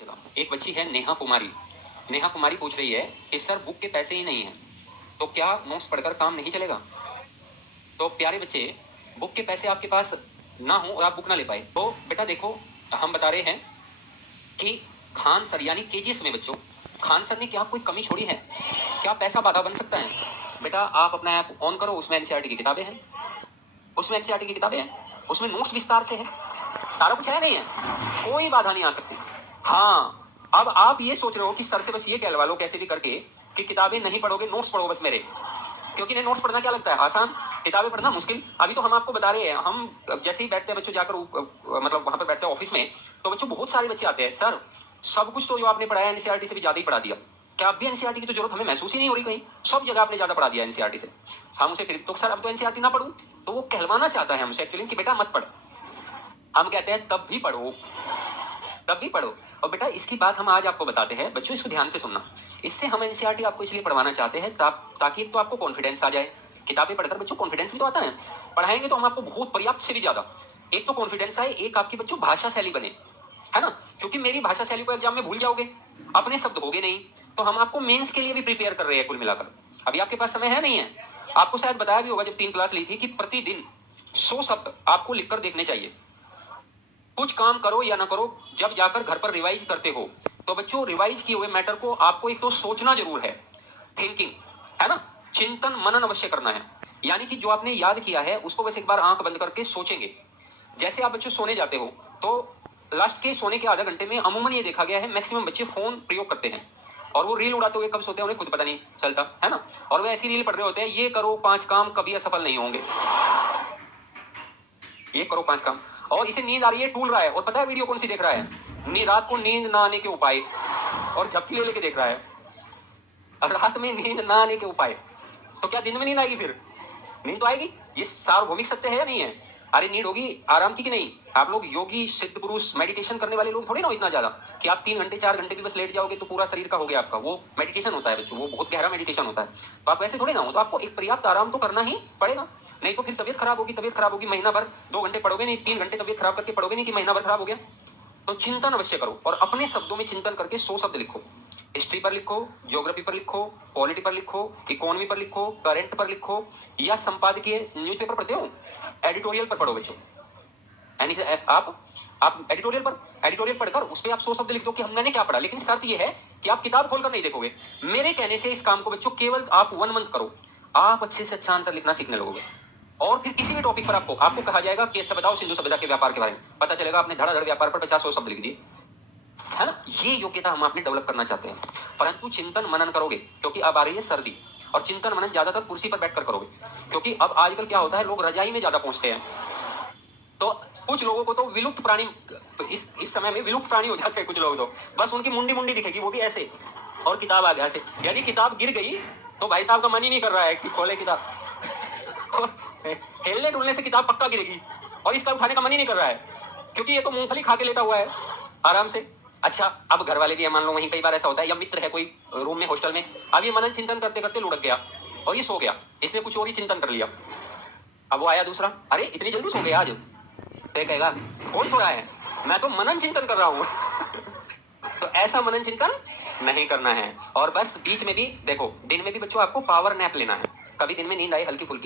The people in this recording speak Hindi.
एक बच्ची है नेहा कुमारी। नेहा कुमारी पूछ रही है कि सर बुक के पैसे ही नहीं हैं तो क्या नोट्स पढ़कर काम नहीं चलेगा। तो प्यारे बच्चे, बुक के पैसे आपके पास ना हो और आप बुक ना ले पाए तो बेटा देखो, हम बता रहे हैं कि खान सर यानी केजीएस में बच्चों, खान सर ने क्या कोई कमी छोड़ी है? क्या पैसा बाधा बन सकता है? बेटा आप अपना ऐप ऑन करो, उसमें एनसीईआरटी की किताबें हैं, उसमें नोट्स विस्तार से है, सारा कुछ है, नहीं है, कोई बाधा नहीं आ सकती। हाँ, अब आप ये सोच रहे हो कि सर से बस ये कहलवा लो कैसे भी करके कि किताबें नहीं पढ़ोगे, नोट्स पढ़ो बस मेरे, क्योंकि इन्हें नोट्स पढ़ना क्या लगता है आसान, किताबें पढ़ना मुश्किल। अभी तो हम आपको बता रहे हैं, हम जैसे ही बैठते हैं बच्चों जाकर मतलब वहां पर बैठते हैं ऑफिस में, तो बच्चों बहुत सारे बच्चे आते हैं, सर सब कुछ तो जो आपने पढ़ाया एनसीईआरटी से भी ज्यादा ही पढ़ा दिया, क्या अब भी एनसीईआरटी की तो जरूरत हमें महसूस ही नहीं हो रही, कहीं सब जगह आपने ज्यादा पढ़ा दिया एनसीईआरटी से। हम उसे फिर तो सर अब तो एनसीईआरटी ना पढ़ूं, तो वो कहलवाना चाहता है हमसे एक्चुअली कि बेटा मत पढ़। हम कहते हैं तब भी पढ़ो, तब भी पढ़ो। और बेटा इसकी बात हम आज आपको बताते हैं बच्चों, इसको ध्यान से सुनना। इससे हम एनसीईआरटी आपको इसलिए पढ़वाना चाहते हैं ताकि एक तो आपको कॉन्फिडेंस आ जाए, किताबें पढ़कर बच्चों कॉन्फिडेंस भी तो आता है, पढ़ाएंगे तो हम आपको बहुत पर्याप्त से भी ज्यादा, एक तो कॉन्फिडेंस आए, एक आपकी बच्चों भाषा शैली बने, है ना, क्योंकि मेरी भाषा शैली को एग्जाम में भूल जाओगे, अपने शब्द होगे नहीं, तो हम आपको मेंस के लिए भी प्रिपेयर कर रहे हैं कुल मिलाकर। अभी आपके पास समय है नहीं है, आपको शायद बताया भी होगा जब 3 क्लास ली थी कि प्रतिदिन 100 शब्द आपको लिखकर देखने चाहिए। कुछ काम करो या ना करो, जब जाकर घर पर रिवाइज करते हो तो बच्चों रिवाइज किए हुए मैटर को आपको एक तो सोचना जरूर है, थिंकिंग, है ना, चिंतन मनन अवश्य करना है, यानी कि जो आपने याद किया है उसको बस एक बार आंख बंद करके सोचेंगे। जैसे आप बच्चों सोने जाते हो तो लास्ट के सोने के आधा घंटे में अमूमन ये देखा गया है मैक्सिमम बच्चे फोन प्रयोग करते हैं और वो रील उड़ाते हुए कब सोते हैं उन्हें खुद पता नहीं चलता, है ना, और वो ऐसी रील पढ़ रहे होते हैं, ये करो 5 काम कभी असफल नहीं होंगे, ये करो 5 काम, और इसे नींद आ रही है, टूल रहा है, और पता है वीडियो कौन सी देख रहा है, रात को नींद ना आने के उपाय, और झपकी ले लेके देख रहा है रात में नींद ना आने के उपाय। तो क्या दिन में नींद आएगी? फिर नींद तो आएगी, ये सार्वभौमिक सत्य है या नहीं है? अरे नींद होगी आराम की कि नहीं? आप लोग योगी सिद्ध पुरुष मेडिटेशन करने वाले लोग थोड़ी ना हो इतना ज्यादा कि आप 3 घंटे 4 घंटे भी बस लेट जाओगे तो पूरा शरीर का हो गया आपका, वो मेडिटेशन होता है बच्चों, वो बहुत गहरा मेडिटेशन होता है। तो आप वैसे थोड़ी ना हो, तो आपको एक पर्याप्त आराम तो करना ही पड़ेगा, नहीं तो फिर तबियत खराब होगी, महीना भर 2 घंटे पढ़ोगे नहीं, 3 घंटे तबियत खराब करके पढ़ोगे नहीं कि महीना भर खराब हो गया। तो चिंतन अवश्य करो और अपने शब्दों में चिंतन करके 100 शब्द लिखो, हिस्ट्री पर लिखो, ज्योग्राफी पर लिखो, पॉलिटी पर लिखो, इकोनॉमी पर लिखो, करंट पर लिखो, या संपादकीय न्यूज़पेपर पढ़ते हो, एडिटोरियल पर पढ़ो बच्चों, यानी आप एडिटोरियल पढ़कर उस पर आप 100 शब्द लिख दो कि हमने क्या पढ़ा, लेकिन शर्त यह है कि आप किताब खोलकर नहीं देखोगे। मेरे कहने से इस काम को बच्चों केवल आप 1 मंथ करो, आप अच्छे से अच्छा आंसर लिखना सीखने लगोगे, और फिर किसी भी टॉपिक पर आपको कहा जाएगा कि अच्छा बताओ सिंधु सभ्यता के व्यापार के बारे में, पता चलेगा आपने धड़ाधड़ व्यापार पर 50-100 शब्द लिख दिए, है ना। ये योग्यता हम आपने डेवलप करना चाहते हैं, परंतु चिंतन मनन करोगे, क्योंकि अब आ रही है सर्दी, और चिंतन मनन ज्यादातर कुर्सी पर बैठकर करोगे, क्योंकि अब आजकल क्या होता है लोग रजाई में ज्यादा पहुंचते हैं, तो कुछ लोगों को तो विलुप्त प्राणी, तो इस समय में विलुप्त प्राणी हो जाते हैं कुछ लोग, तो बस उनकी मुंडी दिखेगी, वो भी ऐसे, और किताब आ गया ऐसे, यदि किताब गिर गई तो भाई साहब का मन ही नहीं कर रहा है कि खोले किताब हिलने डुलने से किताब पक्का गिरेगी, और इसका उठाने का मन ही नहीं कर रहा है, क्योंकि ये तो मूंगफली खा के लेटा हुआ है आराम से। अच्छा अब घर वाले भी है, मान लो वहीं कई बार ऐसा होता है, या मित्र है कोई रूम में हॉस्टल में, अब ये मनन चिंतन करते करते लुढ़क गया और ये सो गया, इसने कुछ और ही चिंतन कर लिया, अब वो आया दूसरा, अरे इतनी जल्दी सो गया आज, तो कहेगा कौन सोया है, मैं तो मनन चिंतन कर रहा हूं तो ऐसा मनन चिंतन नहीं करना है। और बस बीच में भी देखो, दिन में भी बच्चों आपको पावर नैप लेना है, कभी दिन में नींद आए हल्की फुल्की